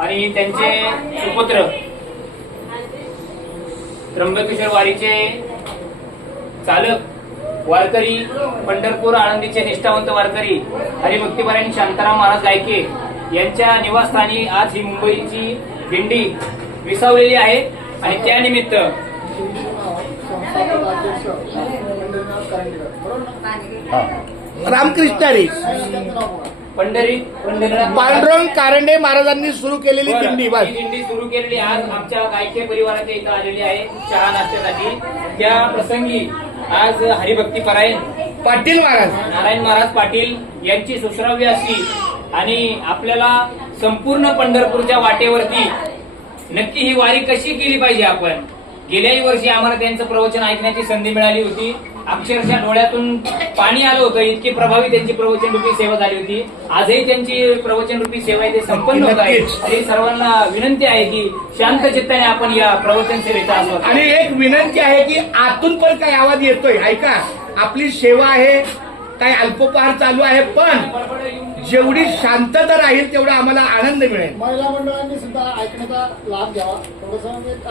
आणि त्यांचे सुपुत्र त्र्यंबकेश्वर वारीचे चालक वारकरी, पंढरपूर आळंदीचे निष्ठावंत वारकरी हरिभक्तीपरायण शांताराम महाराज गायके यांच्या निवासस्थानी आज ही मुंबईची दिंडी विसावलेली आहे आणि त्यानिमित्त रामकृष्ण हरी पांडुरंग कारंडे महाराजांनी सुरू केलेली दिंडी दिंडी सुरू केलेली आज आमच्या गायके परिवाराच्या इथं आलेली आहे चहा नाश्त्यासाठी। त्या प्रसंगी आज हरिभक्तीपरायण पाटील महाराज नारायण महाराज पाटील यांची सुश्राव्य अशी आणि आपल्याला संपूर्ण पंढरपूरच्या वाटेवरती नक्की ही वारी कशी केली पाहिजे। आपण गेल्याही वर्षी आम्हाला त्यांचं प्रवचन ऐकण्याची संधी मिळाली होती, अक्षरशः डोळ्यातून पाणी आलं होतं, इतकी प्रभावी त्यांची प्रवचन रूपी सेवा झाली होती। आजही त्यांची प्रवचन रूपी सेवा आहे ते संपन्न होत आहे। आणि सर्वांना विनंती आहे की शांत चित्ताने आपण या प्रवचन सेवेचा आस्वाद। आणि एक विनंती आहे की आतून पण काही आवाज येतोय, ऐका, आपली सेवा आहे, काही अल्पोपहार चालू आहे, पण जेवढी शांतता राहील तेवढा आम्हाला आनंद मिळेल। महिला मंडळांनी सुद्धा ऐकण्याचा लाभ घ्यावा।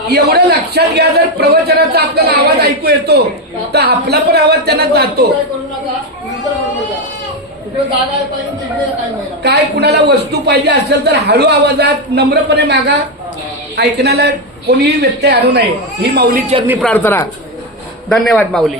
एवढं लक्षात घ्या, जर प्रवचनाचा आपल्याला आवाज ऐकू येतो तर आपला पण आवाज त्यांना जातो। काय कुणाला वस्तू पाहिजे असेल तर हळू आवाजात नम्रपणे मागा, ऐकण्याला कोणीही व्यत्यय आणू नये ही माऊली चरणी प्रार्थना। धन्यवाद माऊली।